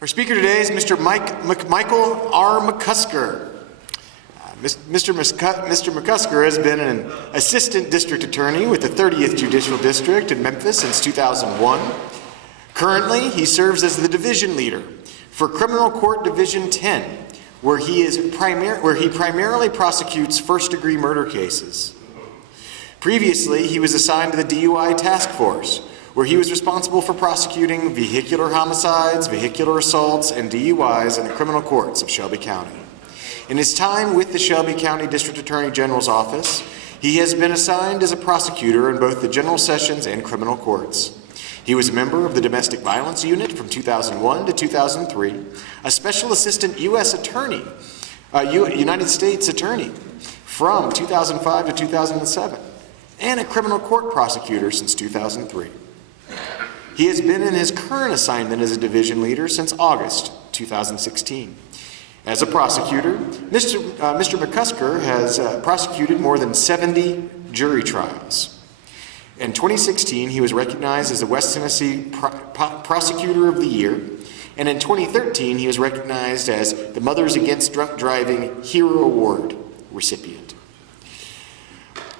Our speaker today is Mr. Michael R. McCusker. Mr. McCusker has been an assistant district attorney with the 30th Judicial District in Memphis since 2001. Currently, he serves as the division leader for Criminal Court Division 10, where he primarily prosecutes first-degree murder cases. Previously, he was assigned to the DUI task force, where he was responsible for prosecuting vehicular homicides, vehicular assaults, and DUIs in the criminal courts of Shelby County. In his time with the Shelby County District Attorney General's office, he has been assigned as a prosecutor in both the general sessions and criminal courts. He was a member of the Domestic Violence Unit from 2001 to 2003, a Special Assistant U.S. Attorney, United States Attorney from 2005 to 2007, and a criminal court prosecutor since 2003. He has been in his current assignment as a division leader since August 2016. As a prosecutor, Mr. McCusker has prosecuted more than 70 jury trials. In 2016, he was recognized as the West Tennessee Prosecutor of the Year, and in 2013, he was recognized as the Mothers Against Drunk Driving Hero Award recipient.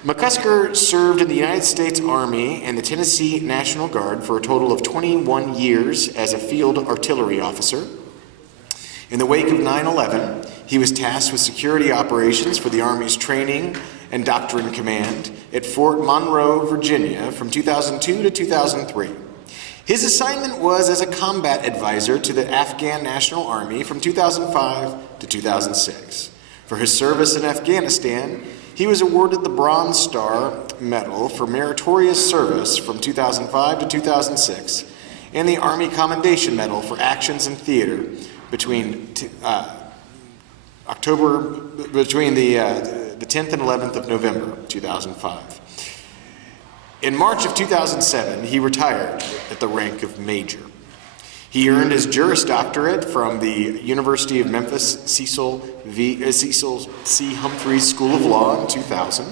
McCusker served in the United States Army and the Tennessee National Guard for a total of 21 years as a field artillery officer. In the wake of 9/11, he was tasked with security operations for the Army's Training and Doctrine Command at Fort Monroe, Virginia from 2002 to 2003. His assignment was as a combat advisor to the Afghan National Army from 2005 to 2006. For his service in Afghanistan, he was awarded the Bronze Star Medal for Meritorious Service from 2005 to 2006 and the Army Commendation Medal for Actions in Theater between the 10th and 11th of November 2005. In March of 2007, he retired at the rank of Major. He earned his Juris Doctorate from the University of Memphis Cecil C. Humphreys School of Law in 2000.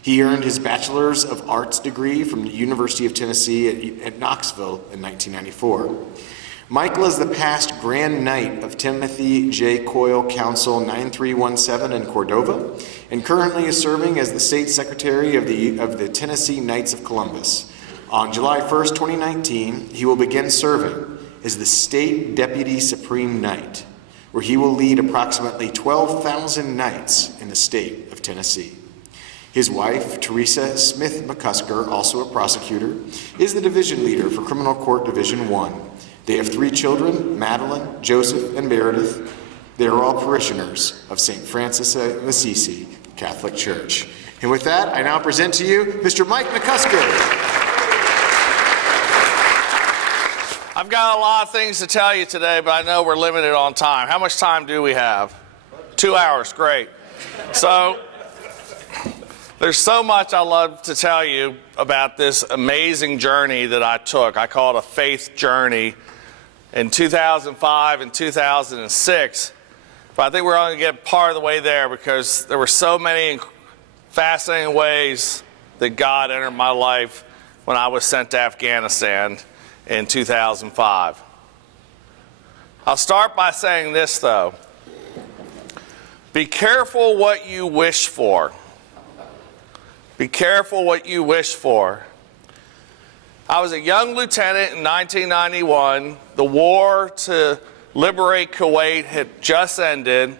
He earned his Bachelor's of Arts degree from the University of Tennessee at Knoxville in 1994. Michael is the past Grand Knight of Timothy J. Coyle Council 9317 in Cordova, and currently is serving as the State Secretary of the Tennessee Knights of Columbus. On July 1st, 2019, he will begin serving as the State Deputy Supreme Knight, where he will lead approximately 12,000 knights in the state of Tennessee. His wife, Teresa Smith McCusker, also a prosecutor, is the division leader for Criminal Court Division 1. They have 3 children, Madeline, Joseph, and Meredith. They are all parishioners of St. Francis of Assisi Catholic Church. And with that, I now present to you Mr. Mike McCusker. I've got a lot of things to tell you today, but I know we're limited on time. How much time do we have? 2 hours, great. So there's so much I love to tell you about this amazing journey that I took. I call it a faith journey in 2005 and 2006. But I think we're only going to get part of the way there because there were so many fascinating ways that God entered my life when I was sent to Afghanistan in 2005. I'll start by saying this, though. Be careful what you wish for. Be careful what you wish for. I was a young lieutenant in 1991. The war to liberate Kuwait had just ended,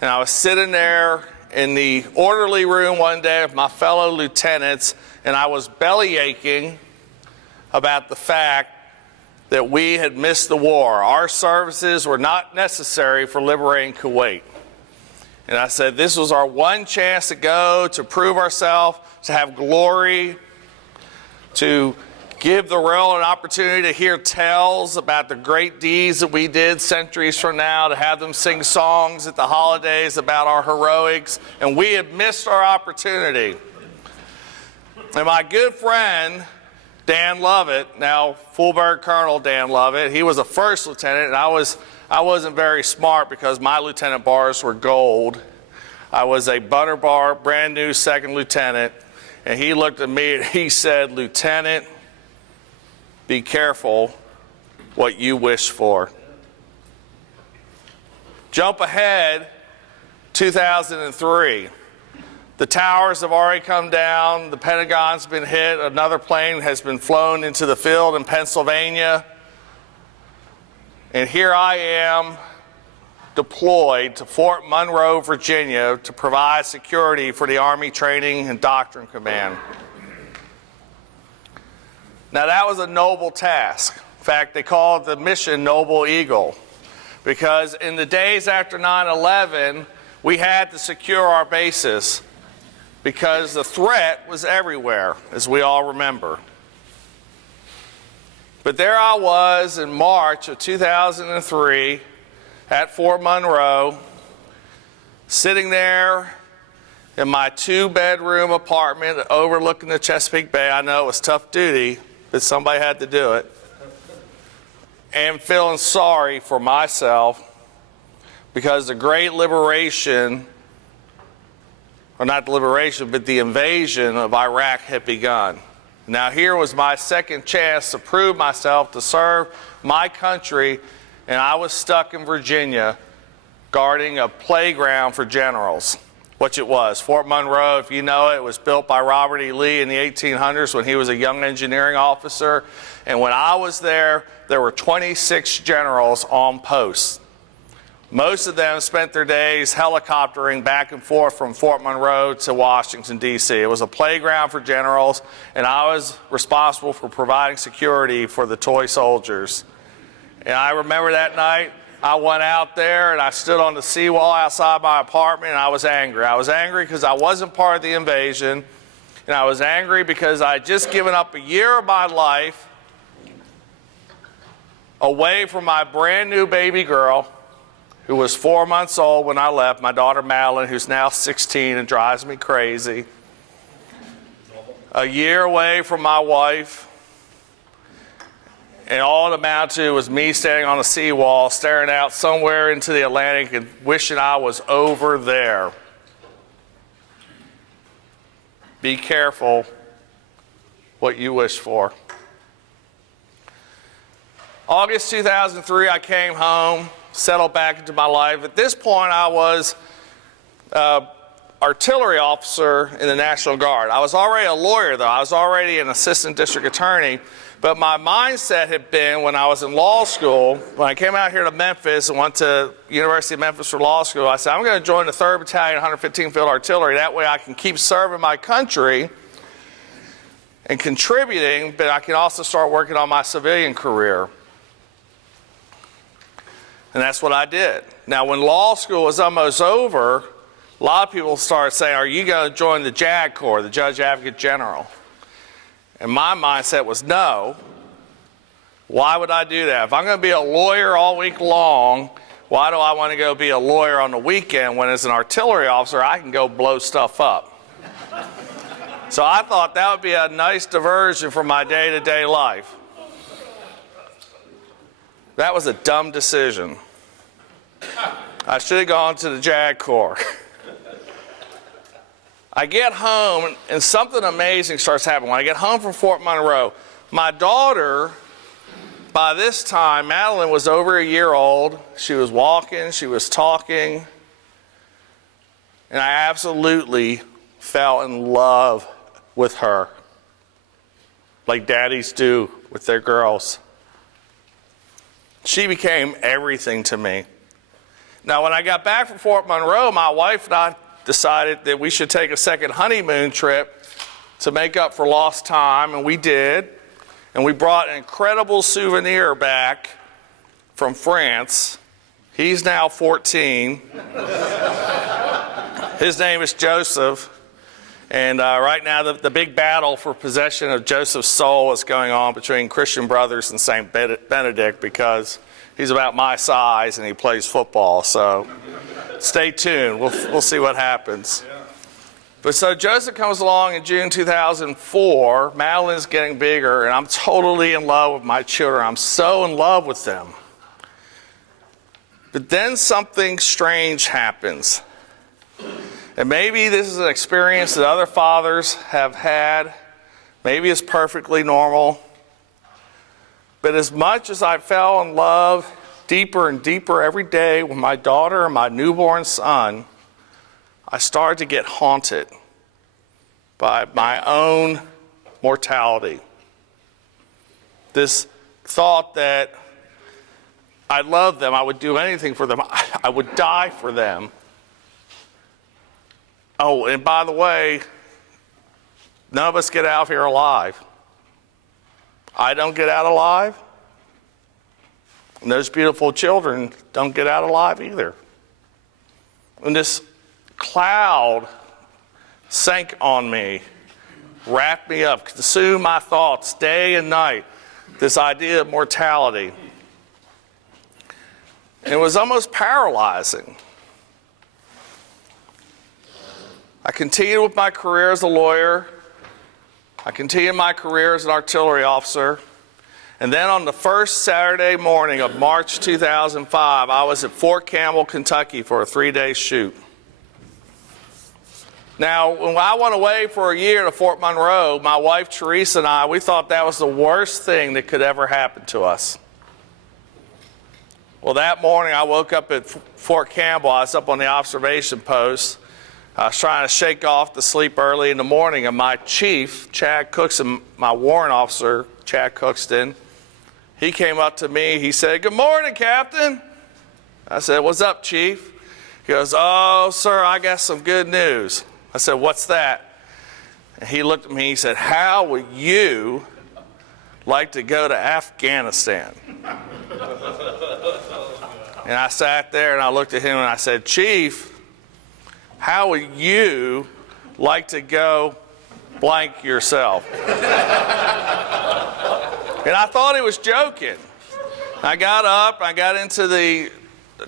and I was sitting there in the orderly room one day with my fellow lieutenants, and I was belly aching about the fact that we had missed the war. Our services were not necessary for liberating Kuwait. And I said, this was our one chance to go, to prove ourselves, to have glory, to give the world an opportunity to hear tales about the great deeds that we did centuries from now, to have them sing songs at the holidays about our heroics, and we had missed our opportunity. And my good friend, Dan Lovett, now full-bird Colonel Dan Lovett, he was a first lieutenant, and I wasn't very smart because my lieutenant bars were gold. I was a butter bar, brand new second lieutenant, and he looked at me and he said, "Lieutenant, be careful what you wish for." Jump ahead, 2003. The towers have already come down. The Pentagon's been hit. Another plane has been flown into the field in Pennsylvania. And here I am deployed to Fort Monroe, Virginia to provide security for the Army Training and Doctrine Command. Now that was a noble task. In fact, they called the mission Noble Eagle because in the days after 9/11, we had to secure our bases because the threat was everywhere, as we all remember. But there I was in March of 2003 at Fort Monroe, sitting there in my 2-bedroom apartment overlooking the Chesapeake Bay. I know it was tough duty, but somebody had to do it. And feeling sorry for myself because the great liberation, or not the liberation, but the invasion of Iraq had begun. Now here was my second chance to prove myself, to serve my country, and I was stuck in Virginia guarding a playground for generals, which it was. Fort Monroe, if you know it, was built by Robert E. Lee in the 1800s when he was a young engineering officer. And when I was there, there were 26 generals on post. Most of them spent their days helicoptering back and forth from Fort Monroe to Washington, D.C. It was a playground for generals, and I was responsible for providing security for the toy soldiers. And I remember that night, I went out there and I stood on the seawall outside my apartment and I was angry. I was angry because I wasn't part of the invasion, and I was angry because I had just given up a year of my life away from my brand new baby girl, who was 4 months old when I left, my daughter Madeline, who's now 16 and drives me crazy. A year away from my wife, and all it amounted to was me standing on a seawall, staring out somewhere into the Atlantic and wishing I was over there. Be careful what you wish for. August 2003, I came home, settled back into my life. At this point, I was artillery officer in the National Guard. I was already a lawyer, though. I was already an assistant district attorney. But my mindset had been, when I was in law school, when I came out here to Memphis and went to University of Memphis for law school, I said, I'm going to join the 3rd Battalion, 115th Field Artillery. That way I can keep serving my country and contributing, but I can also start working on my civilian career. And that's what I did. Now, when law school was almost over, a lot of people started saying, are you going to join the JAG Corps, the Judge Advocate General? And my mindset was no. Why would I do that? If I'm going to be a lawyer all week long, why do I want to go be a lawyer on the weekend when as an artillery officer I can go blow stuff up? So I thought that would be a nice diversion from my day-to-day life. That was a dumb decision. I should have gone to the JAG Corps. I get home, and something amazing starts happening. When I get home from Fort Monroe, my daughter, by this time, Madeline was over a year old. She was walking, she was talking, and I absolutely fell in love with her, like daddies do with their girls. She became everything to me. Now, when I got back from Fort Monroe, my wife and I decided that we should take a second honeymoon trip to make up for lost time, and we did. And we brought an incredible souvenir back from France. He's now 14. His name is Joseph. And right now, the big battle for possession of Joseph's soul is going on between Christian Brothers and St. Benedict, because he's about my size and he plays football. So stay tuned. We'll see what happens. But so Joseph comes along in June 2004. Madeline's getting bigger, and I'm totally in love with my children. I'm so in love with them. But then something strange happens. And maybe this is an experience that other fathers have had. Maybe it's perfectly normal. But as much as I fell in love deeper and deeper every day with my daughter and my newborn son, I started to get haunted by my own mortality. This thought that I love them, I would do anything for them, I would die for them. Oh, and by the way, none of us get out of here alive. I don't get out alive, and those beautiful children don't get out alive either. And this cloud sank on me, wrapped me up, consumed my thoughts day and night, this idea of mortality. And it was almost paralyzing. I continued with my career as a lawyer. I continued my career as an artillery officer. And then on the first Saturday morning of March 2005, I was at Fort Campbell, Kentucky for a 3-day shoot. Now, when I went away for a year to Fort Monroe, my wife Teresa and I, we thought that was the worst thing that could ever happen to us. Well, that morning I woke up at Fort Campbell. I was up on the observation post. I was trying to shake off the sleep early in the morning, and my chief, Chad Cookson, my warrant officer, Chad Cookston, he came up to me. He said, "Good morning, Captain." I said, "What's up, Chief?" He goes, "Oh, sir, I got some good news." I said, "What's that?" And he looked at me. He said, "How would you like to go to Afghanistan?" And I sat there and I looked at him and I said, "Chief, how would you like to go blank yourself?" And I thought he was joking. I got up, I got into the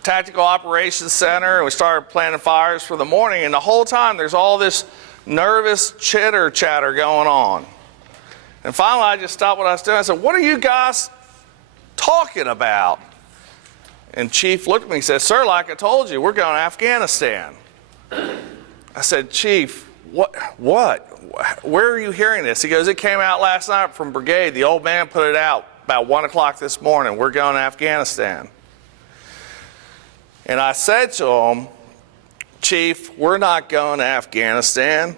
Tactical Operations Center, and we started planning fires for the morning, and the whole time there's all this nervous chitter-chatter going on. And finally I just stopped what I was doing. I said, "What are you guys talking about?" And Chief looked at me and said, "Sir, like I told you, we're going to Afghanistan." I said, "Chief, what? Where are you hearing this?" He goes, "It came out last night from brigade. The old man put it out about 1 o'clock this morning. We're going to Afghanistan." And I said to him, "Chief, we're not going to Afghanistan.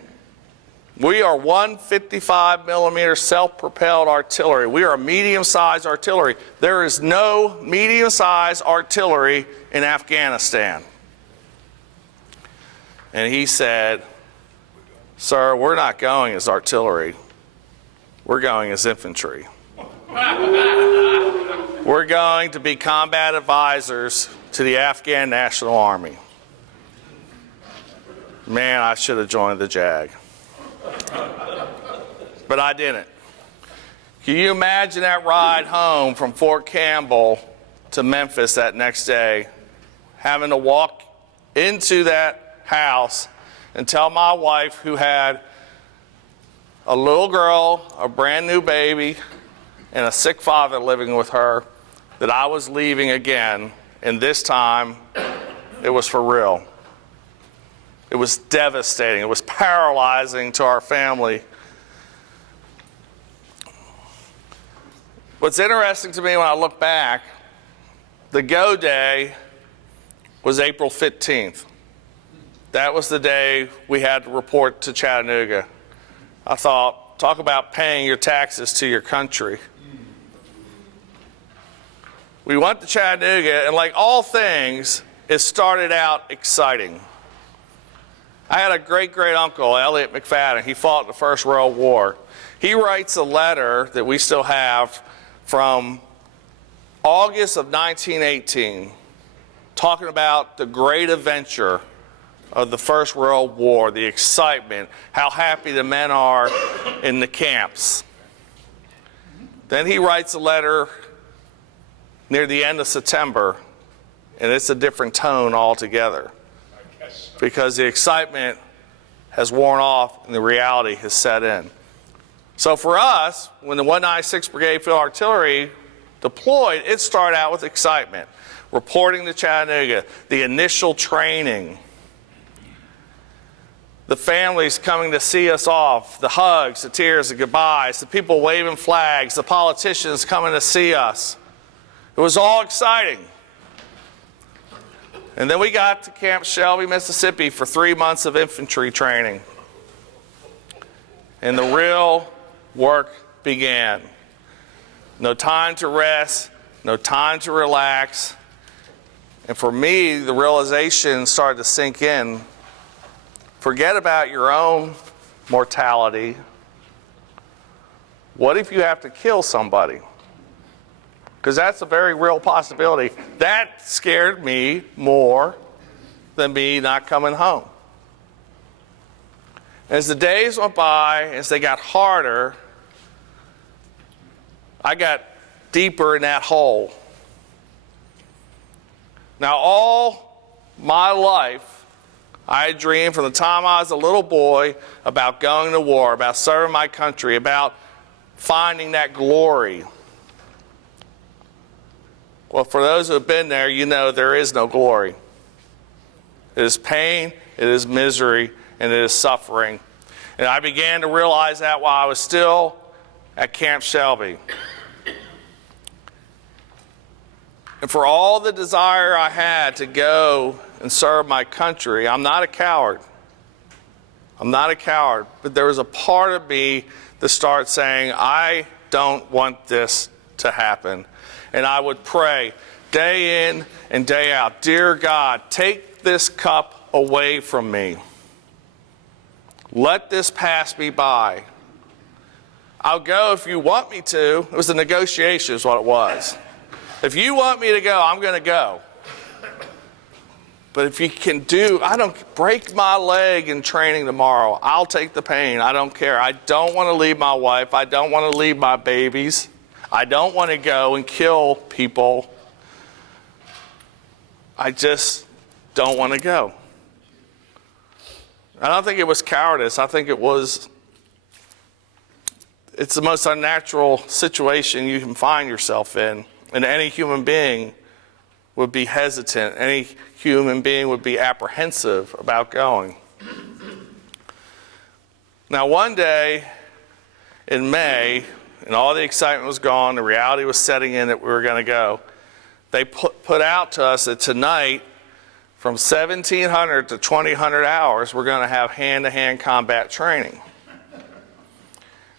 We are 155 millimeter self-propelled artillery. We are medium-sized artillery. There is no medium-sized artillery in Afghanistan." And he said, "Sir, we're not going as artillery. We're going as infantry. We're going to be combat advisors to the Afghan National Army." Man, I should have joined the JAG. But I didn't. Can you imagine that ride home from Fort Campbell to Memphis that next day, having to walk into that house and tell my wife, who had a little girl, a brand new baby, and a sick father living with her, that I was leaving again, and this time it was for real. It was devastating. It was paralyzing to our family. What's interesting to me when I look back, the go day was April 15th. That was the day we had to report to Chattanooga. I thought, talk about paying your taxes to your country. We went to Chattanooga, and like all things, it started out exciting. I had a great-great-uncle, Elliot McFadden. He fought in the First World War. He writes a letter that we still have from August of 1918, talking about the great adventure of the First World War, the excitement, how happy the men are in the camps. Then he writes a letter near the end of September, and it's a different tone altogether, because the excitement has worn off and the reality has set in. So for us, when the 196th Brigade Field Artillery deployed, it started out with excitement, reporting to Chattanooga, the initial training, the families coming to see us off, the hugs, the tears, the goodbyes, the people waving flags, the politicians coming to see us. It was all exciting. And then we got to Camp Shelby, Mississippi for 3 months of infantry training. And the real work began. No time to rest, no time to relax. And for me, the realization started to sink in. Forget about your own mortality. What if you have to kill somebody? Because that's a very real possibility. That scared me more than me not coming home. As the days went by, as they got harder, I got deeper in that hole. Now, all my life, I had dreamed from the time I was a little boy about going to war, about serving my country, about finding that glory. Well, for those who have been there, you know there is no glory. It is pain, it is misery, and it is suffering. And I began to realize that while I was still at Camp Shelby. And for all the desire I had to go and serve my country, I'm not a coward. I'm not a coward. But there was a part of me that started saying, I don't want this to happen. And I would pray day in and day out, dear God, take this cup away from me. Let this pass me by. I'll go if you want me to. It was a negotiation is what it was. If you want me to go, I'm going to go. But if you can I don't break my leg in training tomorrow. I'll take the pain. I don't care. I don't want to leave my wife. I don't want to leave my babies. I don't want to go and kill people. I just don't want to go. I don't think it was cowardice. I think it's the most unnatural situation you can find yourself in. And any human being would be hesitant. Any human being would be apprehensive about going. Now, one day in May, and all the excitement was gone, the reality was setting in that we were going to go, they put out to us that tonight, from 1,700 to 2,000 hours, we're going to have hand-to-hand combat training.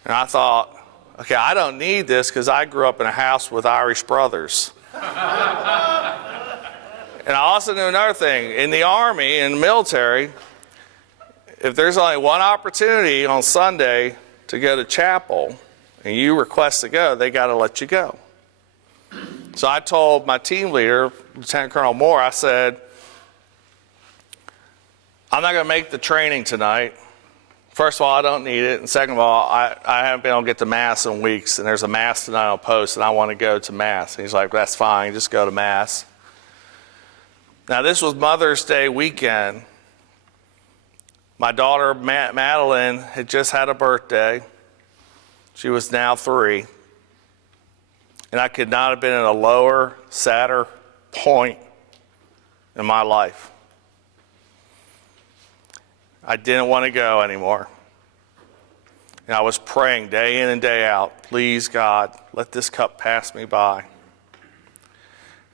And I thought, okay, I don't need this because I grew up in a house with Irish brothers. And I also knew another thing. In the Army, in the military, if there's only one opportunity on Sunday to go to chapel and you request to go, they got to let you go. So I told my team leader, Lieutenant Colonel Moore, I said, I'm not going to make the training tonight. First of all, I don't need it. And second of all, I haven't been able to get to Mass in weeks, and there's a Mass tonight on post, and I want to go to Mass. And he's like, that's fine, just go to Mass. Now, this was Mother's Day weekend. My daughter, Madeline, had just had a birthday. She was now 3. And I could not have been in a lower, sadder point in my life. I didn't want to go anymore. And I was praying day in and day out, please, God, let this cup pass me by.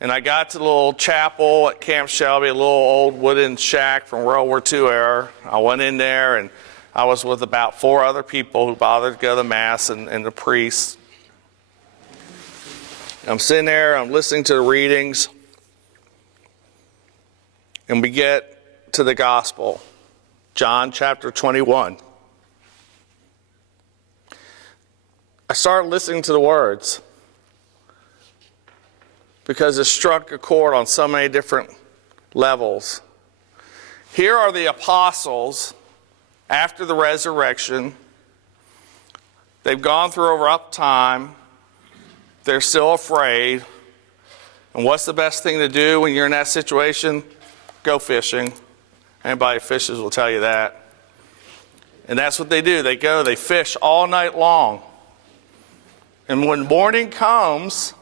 And I got to the little chapel at Camp Shelby, a little old wooden shack from World War II era. I went in there, and I was with about 4 other people who bothered to go to Mass and the priests. I'm sitting there, I'm listening to the readings, and we get to the gospel, John chapter 21. I started listening to the words because it struck a chord on so many different levels. Here are the apostles after the resurrection. They've gone through a rough time. They're still afraid. And what's the best thing to do when you're in that situation? Go fishing. Anybody who fishes will tell you that. And that's what they do. They go, they fish all night long. And when morning comes,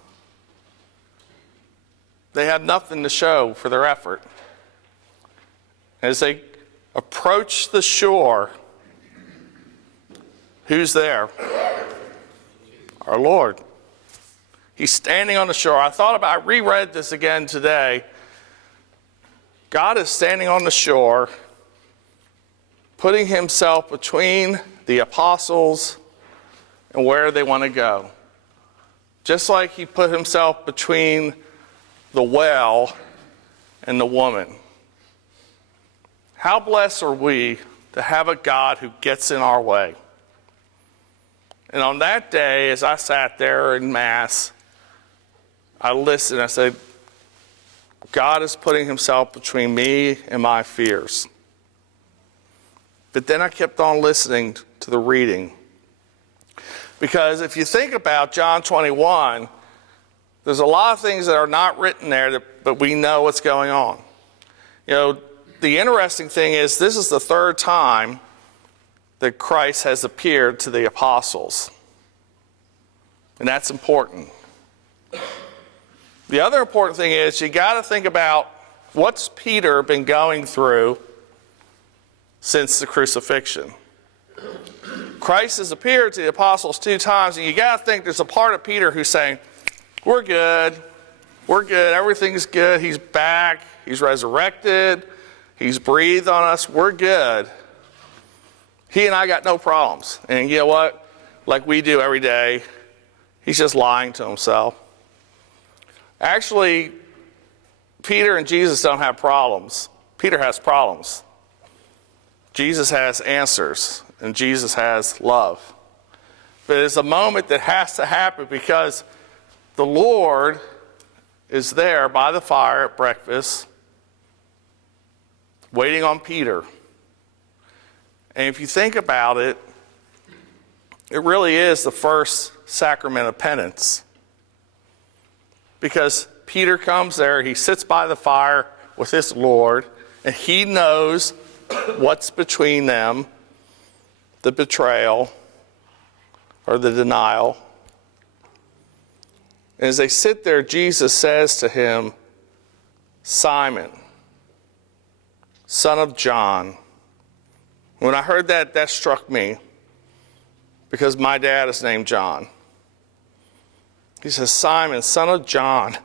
they have nothing to show for their effort. As they approach the shore, who's there? Our Lord. He's standing on the shore. I reread this again today. God is standing on the shore, putting himself between the apostles and where they want to go. Just like he put himself between the well and the woman. How blessed are we to have a God who gets in our way? And on that day, as I sat there in Mass, I listened. I said, God is putting himself between me and my fears. But then I kept on listening to the reading. Because if you think about John 21, there's a lot of things that are not written there, but we know what's going on. You know, the interesting thing is this is the third time that Christ has appeared to the apostles. And that's important. The other important thing is you got to think about what's Peter been going through since the crucifixion. Christ has appeared to the apostles 2 times, and you got to think there's a part of Peter who's saying, we're good, everything's good, he's back, he's resurrected, he's breathed on us, we're good. He and I got no problems. And you know what? Like we do every day, he's just lying to himself. Actually, Peter and Jesus don't have problems. Peter has problems. Jesus has answers, and Jesus has love. But it's a moment that has to happen because the Lord is there by the fire at breakfast, waiting on Peter. And if you think about it, it really is the first sacrament of penance. Because Peter comes there, he sits by the fire with his Lord, and he knows what's between them, the betrayal or the denial. And as they sit there, Jesus says to him, Simon, son of John. When I heard that, that struck me because my dad is named John. He says, Simon, son of John,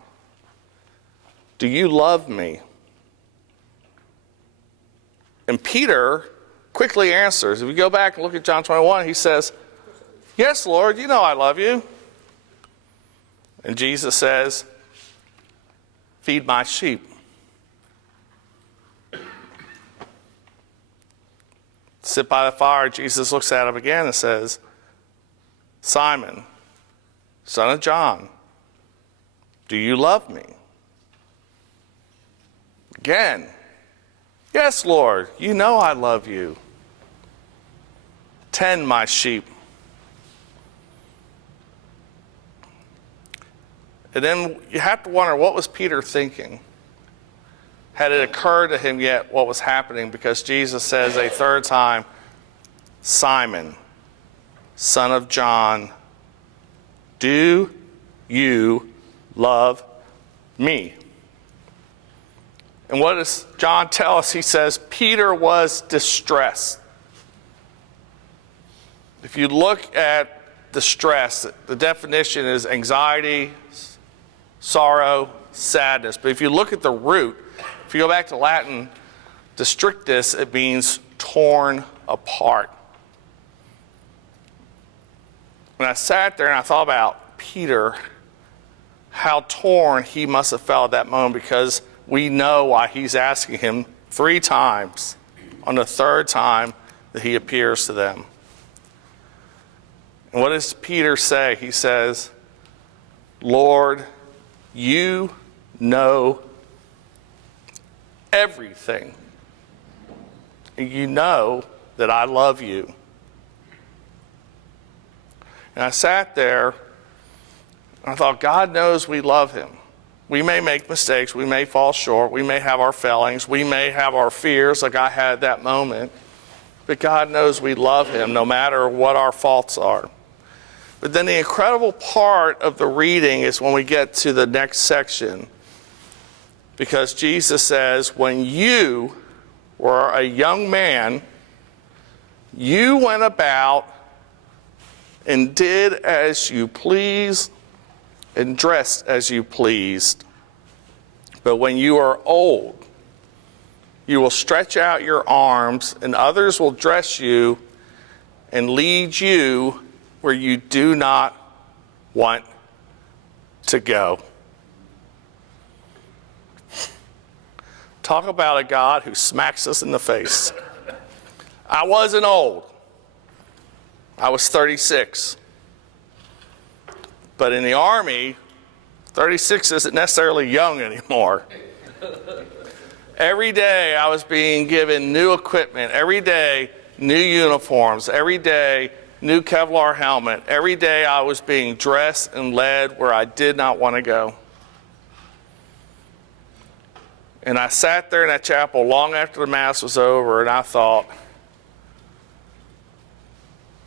do you love me? And Peter quickly answers. If we go back and look at John 21, he says, yes, Lord, you know I love you. And Jesus says, feed my sheep. Sit by the fire, Jesus looks at him again and says, Simon, son of John, do you love me? Again, yes, Lord, you know I love you. Tend my sheep. And then you have to wonder, what was Peter thinking? Had it occurred to him yet what was happening? Because Jesus says a third time, Simon, son of John, do you love me? And what does John tell us? He says, Peter was distressed. If you look at distress, the definition is anxiety, sorrow, sadness. But if you look at the root, if you go back to Latin, districtus, it means torn apart. When I sat there and I thought about Peter, how torn he must have felt at that moment, because we know why he's asking him 3 times on the third time that he appears to them. And what does Peter say? He says, Lord, you know everything. And you know that I love you. And I sat there and I thought, God knows we love him. We may make mistakes, we may fall short, we may have our failings, we may have our fears like I had at that moment, but God knows we love him no matter what our faults are. But then the incredible part of the reading is when we get to the next section, because Jesus says, when you were a young man, you went about and did as you pleased and dressed as you pleased. But when you are old, You will stretch out your arms, and others will dress you and lead you where you do not want to go. Talk about a God who smacks us in the face. I wasn't old. I was 36. But in the Army, 36 isn't necessarily young anymore. Every day I was being given new equipment. Every day, new uniforms. Every day, new Kevlar helmet. Every day I was being dressed and led where I did not want to go. And I sat there in that chapel long after the Mass was over, and I thought,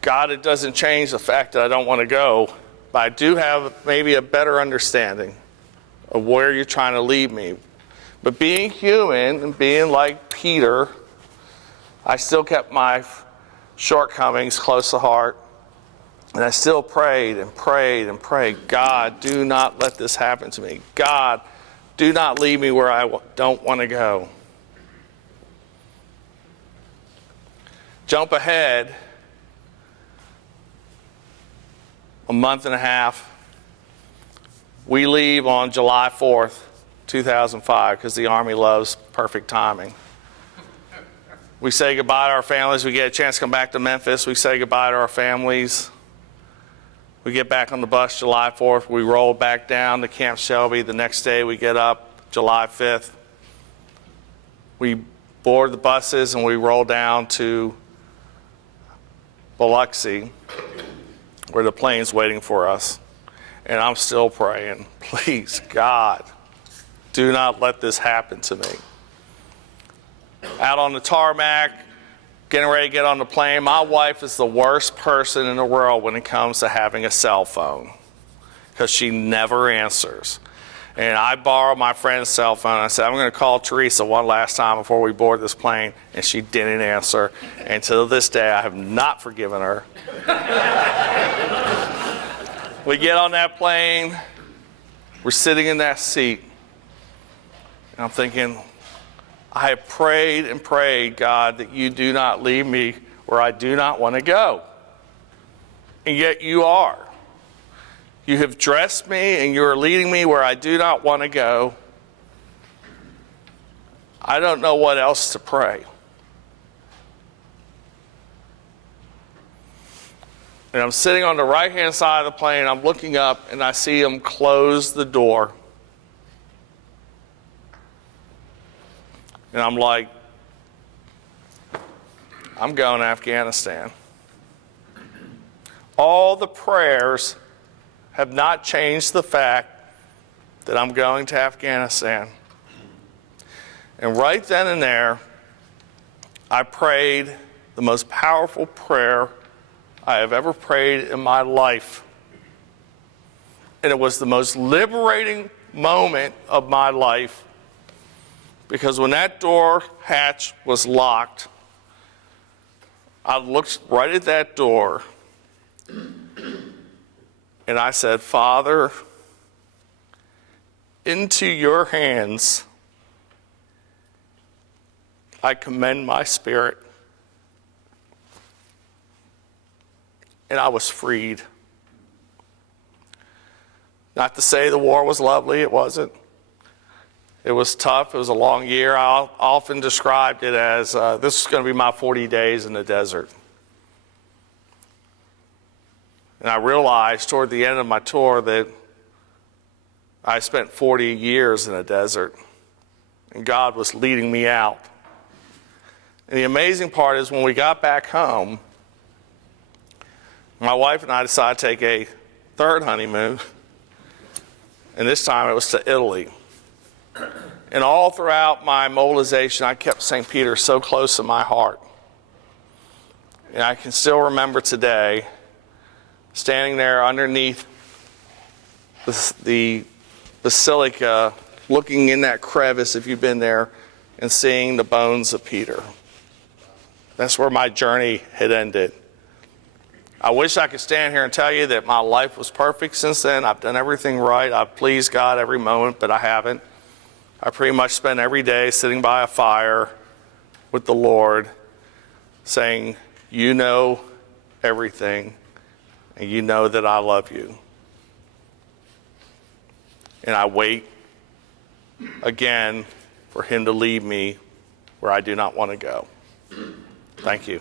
God, it doesn't change the fact that I don't want to go, but I do have maybe a better understanding of where you're trying to lead me. But being human and being like Peter, I still kept my shortcomings close to heart. And I still prayed and prayed and prayed, God, do not let this happen to me. God, do not lead me where I don't want to go. Jump ahead a month and a half. We leave on July 4th, 2005, because the Army loves perfect timing. We say goodbye to our families. We get a chance to come back to Memphis. We say goodbye to our families. We get back on the bus July 4th. We roll back down to Camp Shelby. The next day we get up July 5th. We board the buses and we roll down to Biloxi, where the plane's waiting for us. And I'm still praying, please, God, do not let this happen to me. Out on the tarmac, getting ready to get on the plane. My wife is the worst person in the world when it comes to having a cell phone, because she never answers. And I borrowed my friend's cell phone. I said, I'm going to call Teresa one last time before we board this plane. And she didn't answer. And to this day, I have not forgiven her. We get on that plane. We're sitting in that seat. And I'm thinking, I have prayed and prayed, God, that you do not lead me where I do not want to go. And yet you are. You have dressed me and you are leading me where I do not want to go. I don't know what else to pray. And I'm sitting on the right-hand side of the plane. I'm looking up and I see him close the door. And I'm like, I'm going to Afghanistan. All the prayers have not changed the fact that I'm going to Afghanistan. And right then and there, I prayed the most powerful prayer I have ever prayed in my life. And it was the most liberating moment of my life, because when that door hatch was locked, I looked right at that door and I said, Father, into your hands I commend my spirit. And I was freed. Not to say the war was lovely, it wasn't. It was tough, it was a long year. I often described it as, this is going to be my 40 days in the desert. And I realized toward the end of my tour that I spent 40 years in a desert, and God was leading me out. And the amazing part is when we got back home, my wife and I decided to take a third honeymoon, and this time it was to Italy. And all throughout my mobilization, I kept St. Peter so close to my heart. And I can still remember today standing there underneath the basilica, looking in that crevice, if you've been there, and seeing the bones of Peter. That's where my journey had ended. I wish I could stand here and tell you that my life was perfect since then. I've done everything right. I've pleased God every moment, but I haven't. I pretty much spent every day sitting by a fire, with the Lord, saying, you know everything, and you know that I love you. And I wait again for him to lead me where I do not want to go. Thank you.